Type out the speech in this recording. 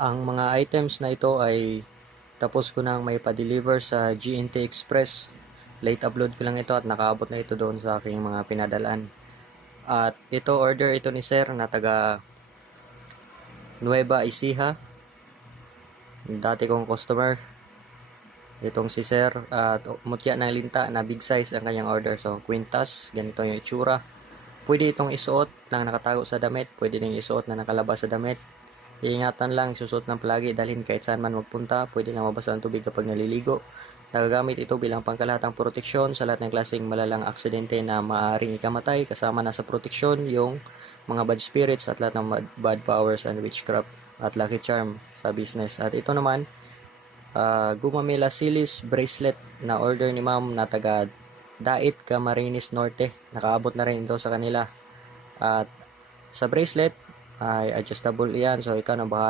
Ang mga items na ito ay tapos ko nang may pa-deliver sa GNT Express. Late upload ko lang ito at nakaabot na ito doon sa aking mga pinadalaan. At ito, order ito ni Sir na taga Nueva Ecija. Dati kong customer. Itong si Sir at mutya ng linta na big size ang kanyang order. So, quintas, ganito yung itsura. Pwede itong isuot na nakatago sa damit. Pwede din isuot na nakalabas sa damit. Iingatan lang, isusuot ng palagi, dalhin kahit saan man magpunta. Pwede lang mabasa ng tubig kapag naliligo. Nagagamit ito bilang pangkalahatang proteksyon sa lahat ng klaseng malalang aksidente na maaaring ikamatay. Kasama na sa proteksyon yung mga bad spirits at lahat ng bad powers and witchcraft at lucky charm sa business. At ito naman, Gumamela Silis bracelet na order ni ma'am na taga Dait, Camarines Norte. Nakaabot na rin ito sa kanila. At sa bracelet ay adjustable yan. So ikaw na bahala.